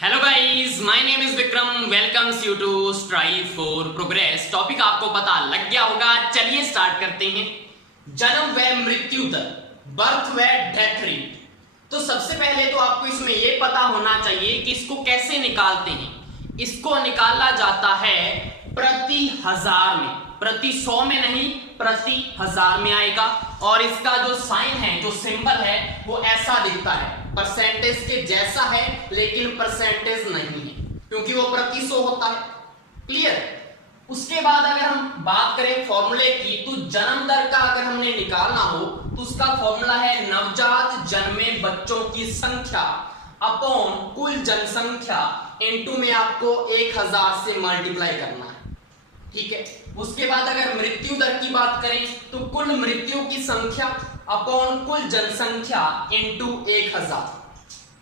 Hello guys, my name is Vikram. Welcomes you to Strive for Progress. Topic आपको पता लग गया होगा, चलिए स्टार्ट करते हैं। जन्म व मृत्यु दर, बर्थ व डेथ रेट। तो सबसे पहले तो आपको इसमें यह पता होना चाहिए कि इसको कैसे निकालते हैं। इसको निकाला जाता है प्रति हजार में, प्रति 100 में नहीं, प्रति हजार में आएगा। और इसका जो साइन है, जो सिंबल है, वो ऐसा दिखता है, परसेंटेज के जैसा है लेकिन परसेंटेज नहीं है, क्योंकि वो प्रति 100 होता है। क्लियर। उसके बाद अगर हम बात करें फॉर्मूले की, तो जन्म दर का अगर हमने निकालना हो तो उसका फॉर्मूला है नवजात जन्मे बच्चों की संख्या अपॉन कुल जनसंख्या इनटू में आपको 1000 से मल्टीप्लाई करना है। ठीक है। उसके बाद अगर मृत्यु दर की बात करें तो कुल मृत्यु की संख्या अपॉन कुल जनसंख्या इनटू 1000।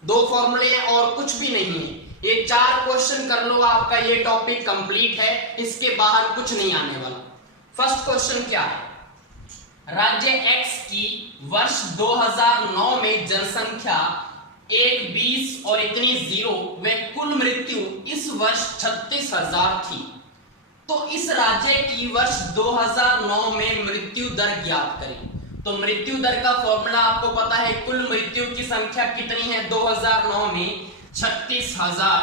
दो फॉर्मूले हैं और कुछ भी नहीं है। ये 4 क्वेश्चन कर लो, आपका ये टॉपिक कंप्लीट है, इसके बाहर कुछ नहीं आने वाला। फर्स्ट क्वेश्चन क्या है? राज्य एक्स की वर्ष 2009 में जनसंख्या 1, 20 और इतनी 0 व कुल मृत्यु इस वर्ष 36,000 थी। तो इस राज्य की वर्ष 2009 में मृत्यु दर ज्ञात करें। तो मृत्यु दर का फॉर्मूला आपको पता है, कुल मृत्यु की संख्या कितनी है 2009 में? 36,000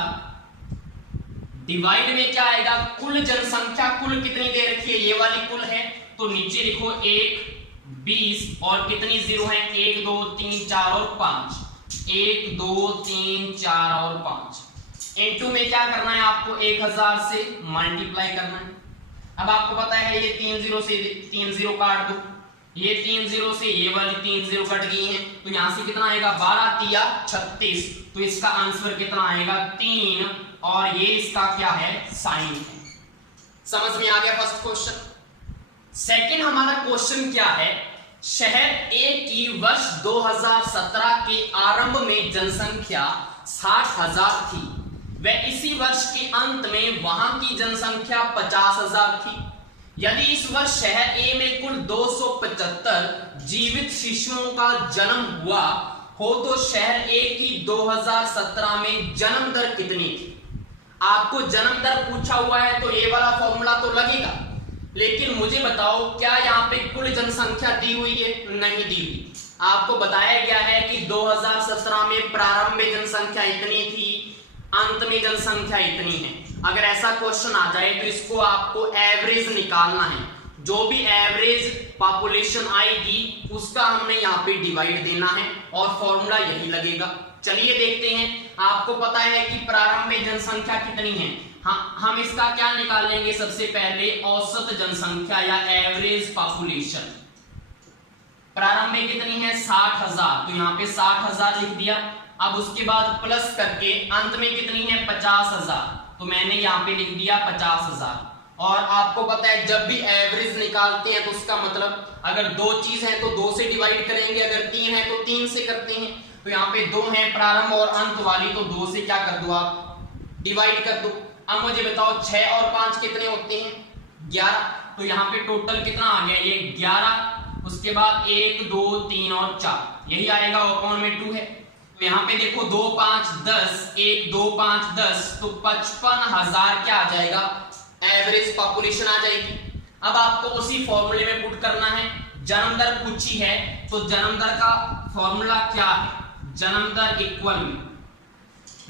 डिवाइड में क्या आएगा? कुल जनसंख्या कुल कितनी दे रखी है, ये वाली कुल है, तो नीचे लिखो 1, 20 और कितनी 0 है? 1, 2, 3, 4 और 5। 1, 2, 3, 4 और 5 इनटू में क्या करना है आपको? 1000 से मल्टीप्लाई करना है। अब आपको पता है ये 3 0 से 3 0 काट दो, ये 3 0 से ये वाली 3 0 कट गई है, तो यहां से कितना आएगा? 12 तिया 36। तो इसका आंसर कितना आएगा? 3। और ये इसका क्या है? साइन है। समझ में आ गया फर्स्ट क्वेश्चन। सेकंड हमारा क्वेश्चन क्या है? शहर ए की वर्ष 2017 के आरंभ में जनसंख्या 60,000 थी व इसी वर्ष के अंत में वहां की जनसंख्या 50,000 थी। यदि इस वर्ष शहर ए में कुल 275 जीवित शिशुओं का जन्म हुआ हो तो शहर ए की 2017 में जन्म दर कितनी थी? आपको जन्म दर पूछा हुआ है तो ये वाला फॉर्मूला तो लगेगा, लेकिन मुझे बताओ क्या यहाँ पे कुल जनसंख्या दी हुई है? नहीं दी हुई। आपको बताया गया है कि 2017 में प्रारंभ में जनसंख्या इतनी थी, अंत में जनसंख्या इतनी है। अगर ऐसा क्वेश्चन आ जाए तो इसको आपको एवरेज निकालना है। जो भी एवरेज पॉपुलेशन आएगी उसका हमने यहाँ पे डिवाइड देना है और फॉर्मूला यही लगेगा। चलिए देखते हैं। आपको पता है कि प्रारंभ में जनसंख्या कितनी है। हाँ, हम इसका क्या निकालेंगे? सबसे पहले औसत जनसंख्या या एवरेज पॉपुलेशन। प्रारंभ में कितनी है? 60,000, तो यहाँ पे 60,000 लिख दिया। अब उसके बाद प्लस करके अंत में कितनी है? 50,000, तो मैंने यहाँ पे लिख दिया 50,000। और आपको पता है जब भी एवरेज निकालते हैं तो उसका मतलब अगर 2 चीज है तो 2 से डिवाइड करेंगे, अगर 3 है तो 3 से करते हैं। तो यहाँ पे 2 है प्रारंभ और अंत वाली, तो 2 से क्या कर दो आप? डिवाइड कर दो। अब मुझे बताओ 6 और 5 कितने होते हैं? 11। तो यहाँ पे टोटल कितना आ गया? ये 11। उसके बाद 1, 2, 3 और 4, यही आएगा, अपॉन में 2 है। तो यहाँ पे देखो 2, 5, 10, 1, 2, 5, 10, तो 55,000 क्या आ जाएगा? एवरेज पॉपुलेशन आ जाएगी। अब आपको उसी फॉर्मूले में पुट करना है। जन्म दर पूछी है तो जन्म दर का फॉर्मूला क्या है? जन्म दर इक्वल में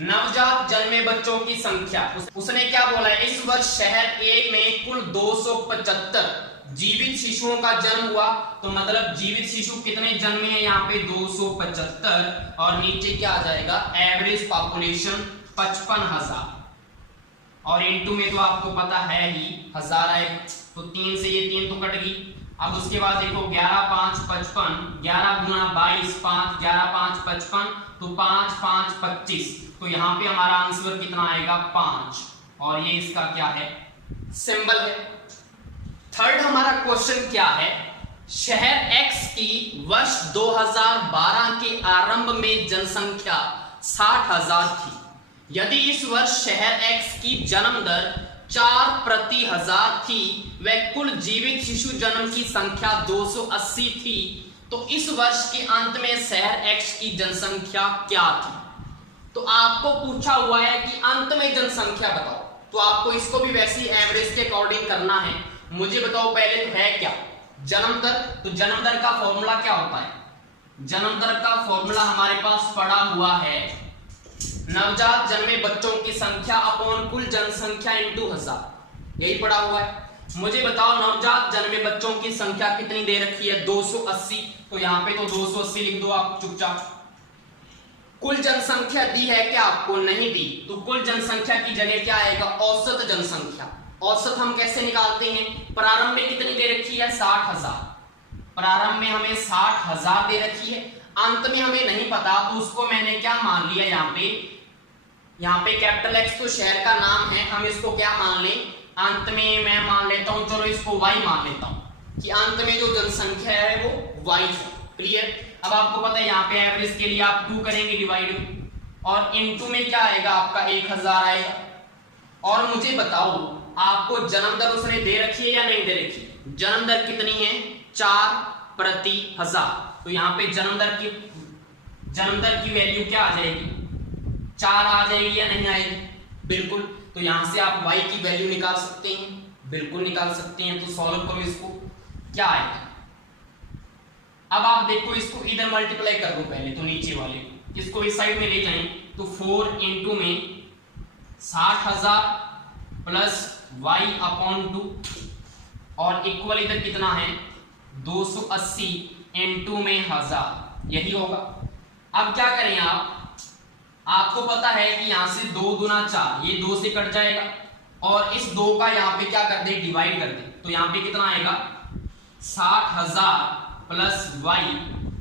नवजात जन्मे बच्चों की संख्या। उसने क्या बोला है? इस वर्ष शहर ए में कुल 275 जीवित शिशुओं का जन्म हुआ, तो मतलब जीवित शिशु कितने जन्मे हैं? यहाँ पे 275 और नीचे क्या आ जाएगा? एवरेज पॉपुलेशन 55,000 और इनटू में तो आपको पता है ही 1000 है, तो 3 से ये 3 तो कट गई। अब उसके बाद देखो 11, 5, 55, 11 गुना 22, 5, 11, 5, 55, तो 5, 5, 25। तो यहाँ पे हमारा आंसर कितना आएगा? 5। और ये इसका क्या है? सिंबल है। थर्ड हमारा क्वेश्चन क्या है? शहर एक्स की वर्ष 2012 के आरंभ में जनसंख्या 60,000 थी। यदि इस वर्ष शहर एक्स की जन्म दर 4 प्रति 1000 थी व कुल जीवित शिशु जन्म की संख्या 280 थी, तो इस वर्ष के अंत में शहर एक्स की जनसंख्या क्या थी? तो आपको पूछा हुआ है कि अंत में जनसंख्या बताओ, तो आपको इसको भी वैसे ही एवरेज के अकॉर्डिंग करना है। मुझे बताओ पहले तो है क्या जन्म दर, तो जन्म दर का फॉर्मूला क्या होता है? जन्म दर का फॉर्मूला हमारे पास पड़ा हुआ है नवजात जन्मे बच्चों की संख्या अपॉन कुल जनसंख्या इंटू 1000, यही पड़ा हुआ है। मुझे बताओ नवजात जन्मे बच्चों की संख्या कितनी दे रखी है? 280, तो यहां पे तो 280 लिख दो आप चुपचाप। कुल जनसंख्या दी है क्या आपको? नहीं दी, तो कुल जनसंख्या की जगह क्या आएगा? औसत जनसंख्या। औसत हम कैसे निकालते हैं? प्रारंभ में कितनी दे रखी है? 60,000। प्रारंभ में हमें 60,000 दे रखी है, अंत में हमें नहीं पता, तो उसको मैंने क्या मान लिया यहाँ पे कैपिटल एक्स तो शहर का नाम है, हम इसको क्या मान लें? अंत में मैं मान लेता हूं, चलो इसको वाई मान लेता हूं कि अंत में जो जनसंख्या है वो वाई है। क्लियर? अब आपको पता है यहाँ पे एवरेज के लिए आप 2 करेंगे डिवाइड, और इनटू में क्या आएगा आपका? 1000 आएगा। और मुझे बताओ आपको जन्म दर उसने दे रखी है या नहीं दे रखी? जन्म दर कितनी है? 4/1000। तो यहाँ पे जन्म दर की वैल्यू क्या आ जाएगी? 4 आ जाएगी या नहीं आएगी? बिल्कुल। तो यहां से आप y की वैल्यू निकाल सकते हैं, बिल्कुल निकाल सकते हैं। तो सॉल्व करो इसको, क्या आएगा? अब आप देखो इसको इधर मल्टीप्लाई कर दो पहले, तो नीचे वाले इसको इस साइड में ले जाएं, तो 4 इंटू में 60,000 प्लस y/2 और इक्वल इधर कितना है? 280 इंटू में 1000, यही होगा। अब क्या करें आपको पता है कि यहां से 2 गुना 4, ये 2 से कट जाएगा, और इस 2 का यहाँ पे क्या कर दे? डिवाइड कर दे। तो यहाँ पे कितना आएगा? 60,000 प्लस y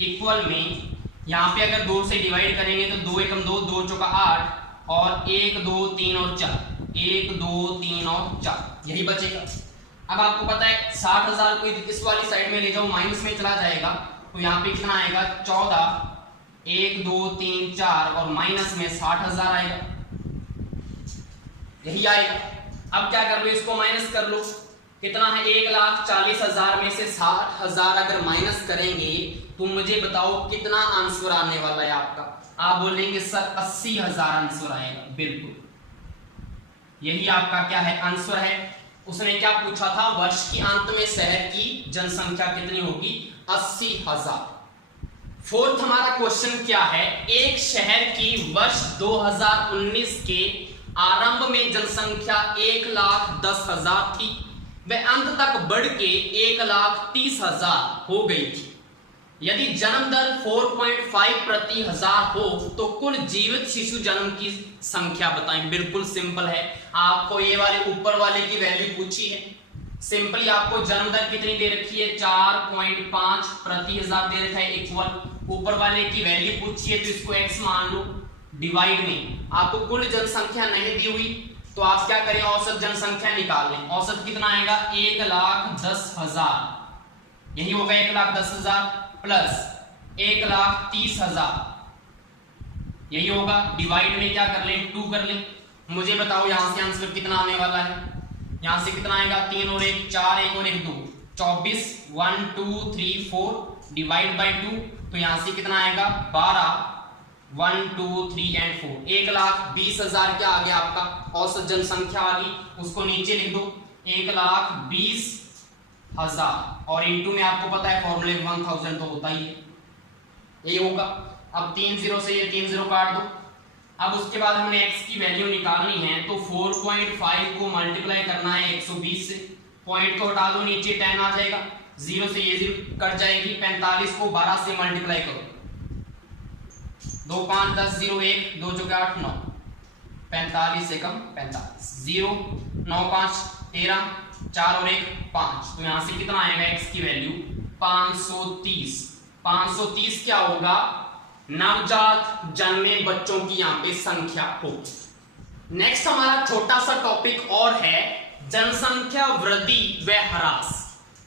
इक्वल में, यहाँ पे अगर 2 से डिवाइड करेंगे तो 2 एकम 2, 2 चौका 8, और 1 2 3 और 4, 1 2 3 और 4, यही बचेगा। अब आपको पता है 60,000 को इस वाली साइड में ले जाओ, माइनस में चला जाएगा, तो यहाँ पे कितना आएगा? 14, 1 2 3 4, और माइनस में 60,000 आएगा, यही आएगा। अब क्या कर लो? इसको माइनस कर लो, कितना है? 1,40,000 में से 60,000 अगर माइनस करेंगे तो मुझे बताओ कितना आंसर आने वाला है आपका? आप बोलेंगे सर 80,000 आंसर आएगा। बिल्कुल, यही आपका क्या है? आंसर है। उसने क्या पूछा था? वर्ष के अंत में शहर की जनसंख्या कितनी होगी? 80,000। फोर्थ हमारा क्वेश्चन क्या है? एक शहर की वर्ष 2019 के आरंभ में जनसंख्या 1,10,000 थी, वह अंत तक बढ़ के 1,30,000 हो गई थी। यदि जन्म दर 4.5 प्रति हजार हो तो कुल जीवित शिशु जन्म की संख्या बताएं। बिल्कुल सिंपल है, आपको ये वाले ऊपर वाले की वैल्यू पूछी है, सिंपली आपको जन्म दर कितनी दे रखी है? 4.5 प्रति हजार दे रखा है, इक्वल ऊपर वाले की वैल्यू पूछी है तो इसको x मान लो, डिवाइड में आपको कुल जनसंख्या नहीं दी हुई तो आप क्या करें? औसत जनसंख्या निकाल लें। औसत कितना आएगा? 1,10,000, यही होगा 1,10,000 प्लस 1,30,000, यही होगा। डिवाइड में क्या कर लें? 2 कर लें। मुझे बताओ यहां से आंसर कितना आने वाला है? यहां से कितना आएगा? 3 और 1 4, 1 और 1 2, 24, 1 2 3 4 डिवाइड बाई 2, तो यहां से कितना आएगा? 12, 1 2 3 एंड 4, 1,20,000 क्या आ गया आपका? औसत जनसंख्या आ गई, उसको नीचे लिख दो 1,20,000 और इंटू में आपको पता है फॉर्मूले 1000 तो होता ही है, ये होगा। अब 3 0 से ये 3 0 काट दो। अब उसके बाद हमने x की वैल्यू निकालनी है तो 4.5 को मल्टीप्लाई करना है 120 से, पॉइंट को हटा दो, नीचे 10 आ जाएगा, 0 से ये 0 कट जाएगी। 45 को 12 से मल्टीप्लाई करो, 2 5 10 0 1 2 चौके 8 9, 45 से कम 45, 0 9 5 13, 4 और 1 5, तो यहां से कितना आएगा? x की वैल्यू 530। 530 क्या होगा? नवजात जन्मे बच्चों की यहां पे संख्या हो। नेक्स्ट हमारा छोटा सा टॉपिक और है जनसंख्या वृद्धि व ह्रास।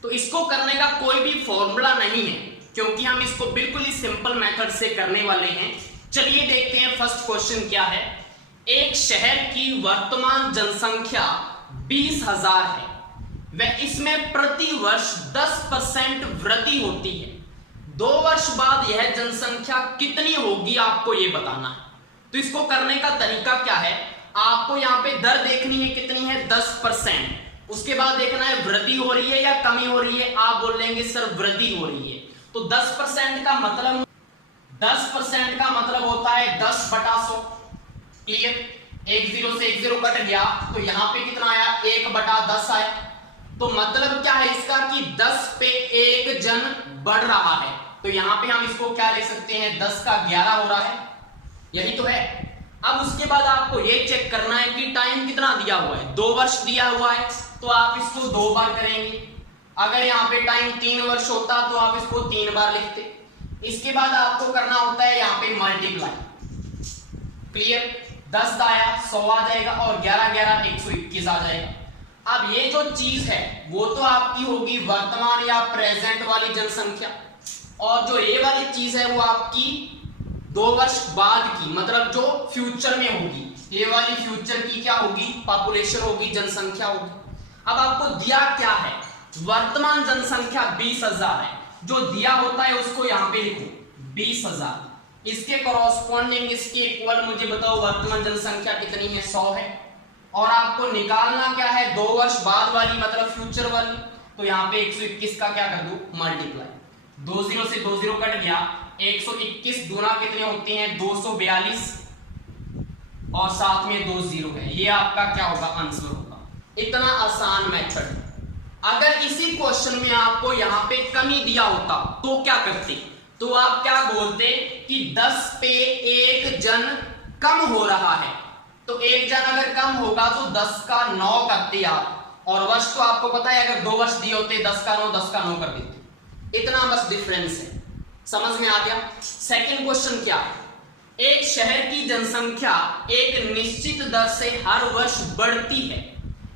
तो इसको करने का कोई भी फॉर्मूला नहीं है क्योंकि हम इसको बिल्कुल ही सिंपल मेथड से करने वाले हैं। चलिए देखते हैं फर्स्ट क्वेश्चन क्या है। एक शहर की वर्तमान जनसंख्या 20,000 है, वह इसमें प्रति वर्ष 10% वृद्धि होती है। 2 वर्ष बाद यह जनसंख्या कितनी होगी आपको ये बताना है। तो तो इसको करने का तरीका क्या है, आपको यहाँ पे दर देखनी है, कितनी है 10%। उसके बाद देखना है वृद्धि हो रही है या कमी हो रही है। आप बोलेंगे सर वृद्धि हो रही है, तो 10% का मतलब 10% का मतलब होता है 10/100। क्लियर, एक 0 से एक 0 कट गया, तो यहाँ पे कितना आया 1/10 आया। तो मतलब क्या है इसका कि 10 पे एक जन बढ़ रहा है, तो यहाँ पे हम इसको क्या लिख सकते हैं 10 का 11 हो रहा है, यही तो है। अब उसके बाद आपको ये चेक करना है कि टाइम कितना दिया हुआ है, 2 वर्ष दिया हुआ है, तो आप इसको 2 बार करेंगे। अगर यहाँ पे टाइम 3 वर्ष होता तो आप इसको 3 बार लिखते। इसके बाद आपको करना होता है यहाँ पे मल्टीप्लाई। क्लियर, 10 आया 100 आ जाएगा और 11 11 121 आ जाएगा। अब ये जो चीज है वो तो आपकी होगी वर्तमान या प्रेजेंट वाली जनसंख्या, और जो ये वाली चीज है वो आपकी 2 वर्ष बाद की, मतलब जो फ्यूचर में होगी, ये वाली फ्यूचर की क्या होगी, पॉपुलेशन होगी, जनसंख्या होगी। अब आपको दिया क्या है, वर्तमान जनसंख्या 20,000 है, जो दिया होता है उसको यहाँ पे लिखो 20,000। इसके कॉरस्पॉन्डिंग, इसके इक्वल मुझे बताओ वर्तमान जनसंख्या कितनी है, 100 है। और आपको निकालना क्या है 2 वर्ष बाद वाली, मतलब फ्यूचर वाली, तो यहाँ पे 121 का क्या कर दो मल्टीप्लाई। 2 0 से 2 0 कट गया, 121 दूना कितने होते हैं 242, और साथ में 2 0 है, ये आपका क्या होगा आंसर होगा। इतना आसान मेथड। अगर इसी क्वेश्चन में आपको यहाँ पे कमी दिया होता तो क्या करते, तो आप क्या बोलते कि 10 पे एक जन कम हो रहा है, तो एक जन अगर कम होगा तो 10 का 9 करते आप, और वर्ष तो आपको पता है अगर 2 वर्ष दिए होते 10 का 9 10 का 9 कर देते। इतना बस डिफरेंस है, समझ में आ गया। सेकंड क्वेश्चन क्या है, एक शहर की जनसंख्या एक निश्चित दर से हर वर्ष बढ़ती है।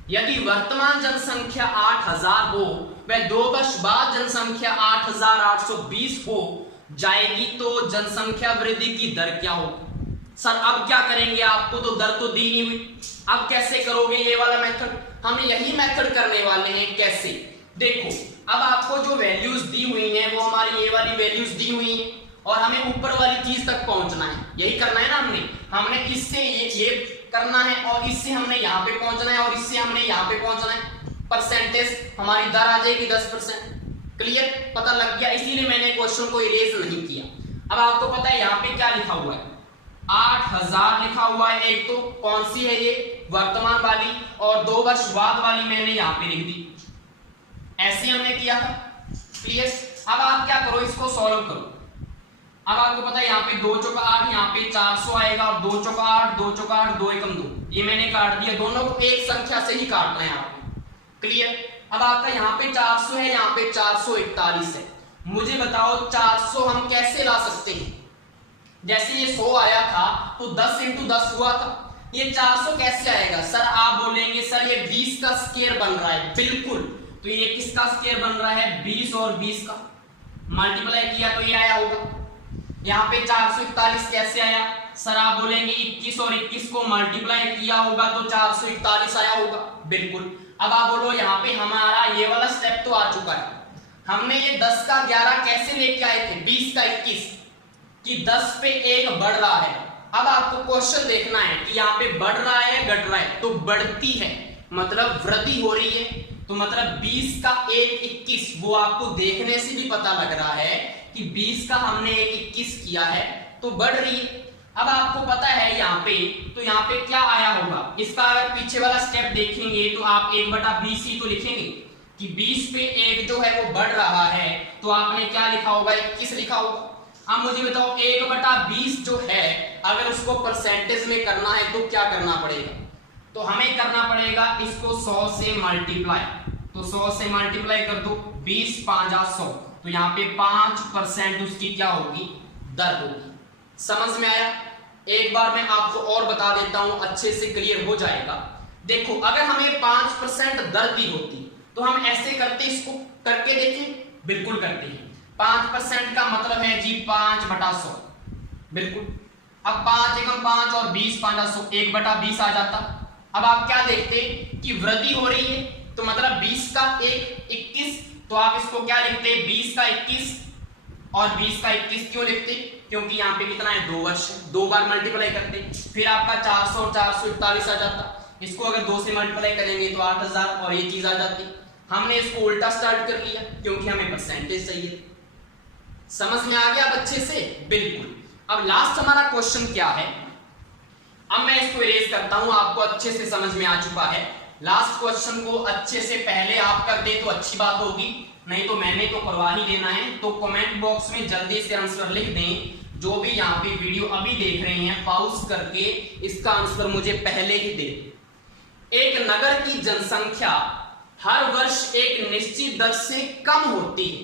यदि वर्तमान जनसंख्या 8,000 हो वह 2 वर्ष बाद जनसंख्या 8,820 हो जाएगी, तो जनसंख्या वृद्धि की दर क्या होगी। सर अब क्या करेंगे, आपको तो दर तो दी नहीं हुई, अब कैसे करोगे ये वाला मेथड। हम यही मेथड करने वाले हैं। कैसे, देखो अब आपको जो वैल्यूज दी हुई हैं वो हमारी ये वाली वैल्यूज दी हुई हैं, और हमें ऊपर वाली चीज तक पहुंचना है, यही करना है ना। हमने इससे ये करना है, और इससे हमने यहाँ पे पहुंचना है, और इससे हमने यहाँ पे पहुंचना है। परसेंटेज हमारी दर आ जाएगी 10%। क्लियर, पता लग गया, इसीलिए मैंने क्वेश्चन को इरेज नहीं किया। अब आपको पता है यहाँ पे क्या लिखा हुआ है, 8,000 लिखा हुआ है। एक तो कौन सी है ये, वर्तमान वाली, और 2 वर्ष बाद वाली मैंने यहाँ पे लिख दी, ऐसे हमने किया था। क्लियर, अब आप क्या करो, इसको सॉल्व करो। अब आपको पता है यहाँ पे 2 चौका 8, यहाँ पे 400 आएगा, और 2 चौका 8, 2 चौका 8, 2 एकम 2, ये मैंने काट दिया, दोनों को एक संख्या से ही काटना है आपको। क्लियर, अब आपका यहाँ पे 400 है, यहाँ पे 441 है। मुझे बताओ 400 हम कैसे ला सकते हैं, जैसे ये 100 आया था तो 10 × 10 हुआ था, ये 400 कैसे आएगा। सर आप बोलेंगे सर ये 20 का स्क्वायर बन रहा है, बिल्कुल, तो ये किसका स्क्वायर बन रहा है 20 और 20 का मल्टीप्लाई किया तो ये आया होगा। यहाँ पे 441 कैसे आया, सर आप बोलेंगे 21 और 21 को मल्टीप्लाई किया होगा तो 441 आया होगा, बिल्कुल। अब आप बोलो यहाँ पे हमारा ये वाला स्टेप तो आ चुका है, हमने ये 10 का 11 कैसे लेके आए थे 20 का 21, कि 10 पे एक बढ़ रहा है। अब आपको क्वेश्चन देखना है कि यहाँ पे बढ़ रहा है घट रहा है, तो बढ़ती है मतलब वृद्धि हो रही है, तो मतलब 20 का 1 21, वो आपको देखने से भी पता लग रहा है कि 20 का हमने 1 21 किया है तो बढ़ रही है। अब आपको पता है यहाँ पे, तो यहाँ पे क्या आया होगा, इसका अगर पीछे वाला स्टेप देखेंगे तो आप 1/20 ही तो लिखेंगे कि 20 पे 1 जो है वो बढ़ रहा है, तो आपने क्या लिखा होगा 21 लिखा होगा। अब मुझे बताओ 1/20 जो है अगर उसको परसेंटेज में करना है तो क्या करना पड़ेगा, तो हमें करना पड़ेगा इसको 100 से मल्टीप्लाई, तो 100 से मल्टीप्लाई कर दो, 20 5 100, तो यहाँ पे 5% उसकी क्या होगी दर होगी। समझ में आया। एक बार मैं आपको और बता देता हूं, अच्छे से क्लियर हो जाएगा। देखो अगर हमें 5% दर दी होती तो हम ऐसे करते, इसको करके देखें, बिल्कुल करते हैं। 5% का मतलब है जी 5/100, बिल्कुल। अब 5 एकम 5 और 20 5 100, 1/20 आ जाता। अब आप क्या देखते कि वृद्धि हो रही है, तो मतलब 20 का 1 21, तो आप इसको क्या लिखते 20 का 21, और 20 का 21 क्यों लिखते, क्योंकि यहाँ पे कितना है 2 वर्ष, 2 बार मल्टीप्लाई करते, फिर आपका 400 441 आ जाता। इसको अगर 2 से मल्टीप्लाई करेंगे तो 8000 और ये चीज आ जाती। हमने इसको उल्टा स्टार्ट कर लिया क्योंकि हमें परसेंटेज चाहिए। समझ में आ गया अब अच्छे से? बिल्कुल। अब लास्ट हमारा क्वेश्चन क्या है, अब मैं इसको इरेज करता हूं, आपको अच्छे से समझ में आ चुका है। लास्ट क्वेश्चन को अच्छे से पहले आप कर दे तो अच्छी बात होगी, नहीं तो मैंने तो करवा ही देना है। तो कमेंट बॉक्स में जल्दी से आंसर लिख दें। जो भी यहाँ पे वीडियो अभी देख रहे हैं पॉज करके इसका आंसर मुझे पहले ही दे। एक नगर की जनसंख्या हर वर्ष एक निश्चित दर से कम होती है।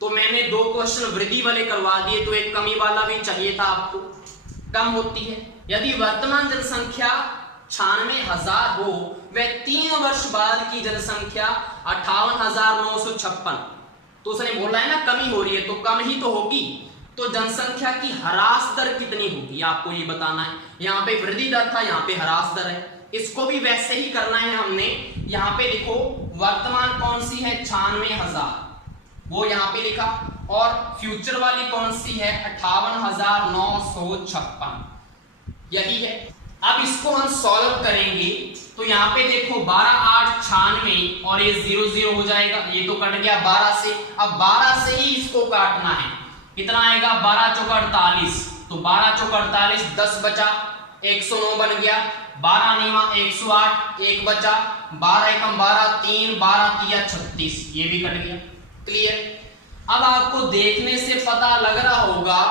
तो मैंने 2 क्वेश्चन वृद्धि वाले करवा दिए, तो एक कमी वाला भी चाहिए था आपको। कम होती है यदि वर्तमान जनसंख्या 96,000 हो, वह 3 वर्ष बाद की जनसंख्या 58,956। तो उसने बोला है ना कमी हो रही है, तो कम ही तो होगी। तो जनसंख्या की ह्रास दर कितनी होगी आपको ये बताना है। यहाँ पे वृद्धि दर था, यहाँ पे ह्रास दर है। इसको भी वैसे ही करना है हमने। यहाँ पे देखो वर्तमान कौन सी है 96,000, वो यहाँ पे लिखा, और फ्यूचर वाली कौन सी है 58,956, यही है। अब इसको हम सॉल्व करेंगे तो यहाँ पे देखो 12 8 96 और ये 0 0 हो जाएगा, ये तो कट गया 12 से। अब 12 से ही इसको काटना है, कितना आएगा 12 चौका 48, तो 12 चौका 48, 10 बचा, 109 बन गया, 12 नीमा 108, 1 बचा, 12 एकम 12, 3 12 तिया 36, ये भी कट गया। क्लियर? अब आपको देखने से पता लग रहा होगा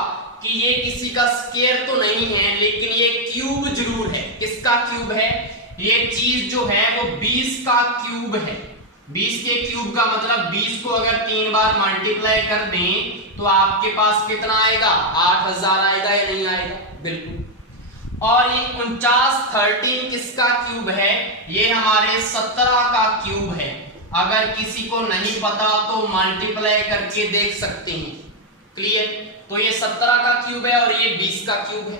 कि ये किसी का स्क्वायर तो नहीं है, लेकिन ये क्यूब जरूर है। किसका क्यूब है? ये चीज जो है वो 20 का क्यूब है। 20 के क्यूब का मतलब 20 को अगर 3 बार मल्टीप्लाई कर दें तो आपके पास कितना आएगा 8000 आएगा या नहीं आएगा? बिल्कुल। और ये 49 13 किसका क्यूब है? ये हमारे 17 का क्यूब है। अगर किसी को नहीं पता तो मल्टीप्लाई करके देख सकते हैं। क्लियर? तो ये 17 का क्यूब है और ये 20 का क्यूब है।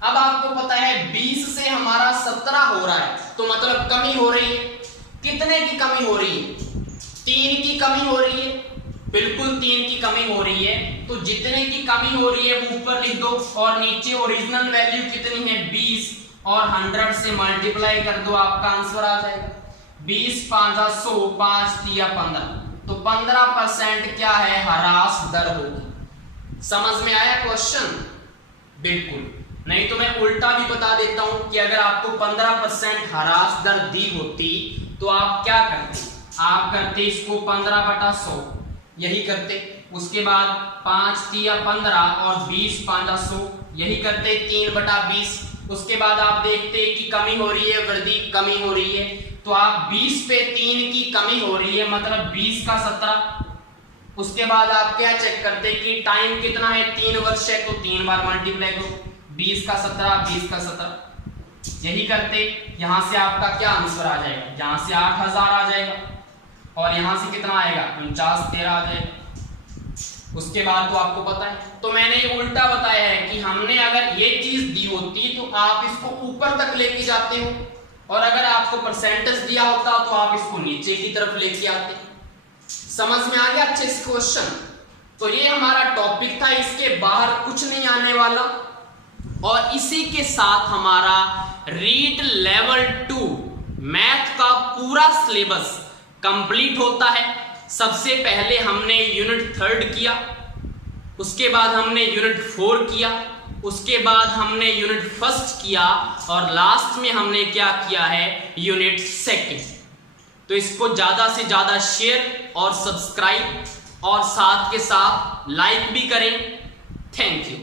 अब आपको पता है 20 से हमारा 17 हो रहा है, तो मतलब कमी हो रही है। कितने की कमी हो रही है? 3 की कमी हो रही है। बिल्कुल 3 की कमी हो रही है। तो जितने की कमी हो रही है वो ऊपर लिख दो, और नीचे ओरिजिनल वैल्यू कितनी है 20, और 100 से मल्टीप्लाई कर दो, आपका आंसर आ जाएगा 20 5 100, 5 3 15। तो 15% क्या है ह्रास दर होगी। समझ में आया क्वेश्चन? बिल्कुल। नहीं तो मैं उल्टा भी बता देता हूं कि अगर आपको 15% ह्रास दर दी होती तो आप क्या करते? आप करते इसको 15/100, यही करते। उसके बाद 5 3 15 और 20 5 100, यही करते 3/20। उसके बाद आप देखते कि कमी हो रही है, वृद्धि कमी हो रही है, तो आप 20 पे 3 की कमी हो रही है, मतलब 20 का 17। उसके बाद आप क्या चेक करते कि टाइम कितना है 3 वर्ष है, तो 3 बार मल्टीप्लाई करो, 20 का 17 20 का 17, यही करते। यहां से आपका क्या आंसर आ जाएगा? यहां से 8000 आ जाएगा, और यहां से कितना आएगा 49 13 आ जाएगा। उसके बाद तो आपको पता है। तो मैंने ये उल्टा बताया है कि हमने अगर ये चीज दी होती तो आप इसको ऊपर तक लेके जाते हो, और अगर आपको परसेंटेज दिया होता तो आप इसको नीचे की तरफ लेके आते। समझ में आ गया अच्छे से क्वेश्चन? तो ये हमारा टॉपिक था, इसके बाहर कुछ नहीं आने वाला। और इसी के साथ हमारा रीड लेवल 2 मैथ का पूरा सिलेबस कंप्लीट होता है। सबसे पहले हमने यूनिट 3 किया, उसके बाद हमने यूनिट 4 किया, उसके बाद हमने यूनिट 1 किया, और लास्ट में हमने क्या किया है यूनिट 2। तो इसको ज्यादा से ज्यादा शेयर और सब्सक्राइब और साथ के साथ लाइक भी करें। Thank you.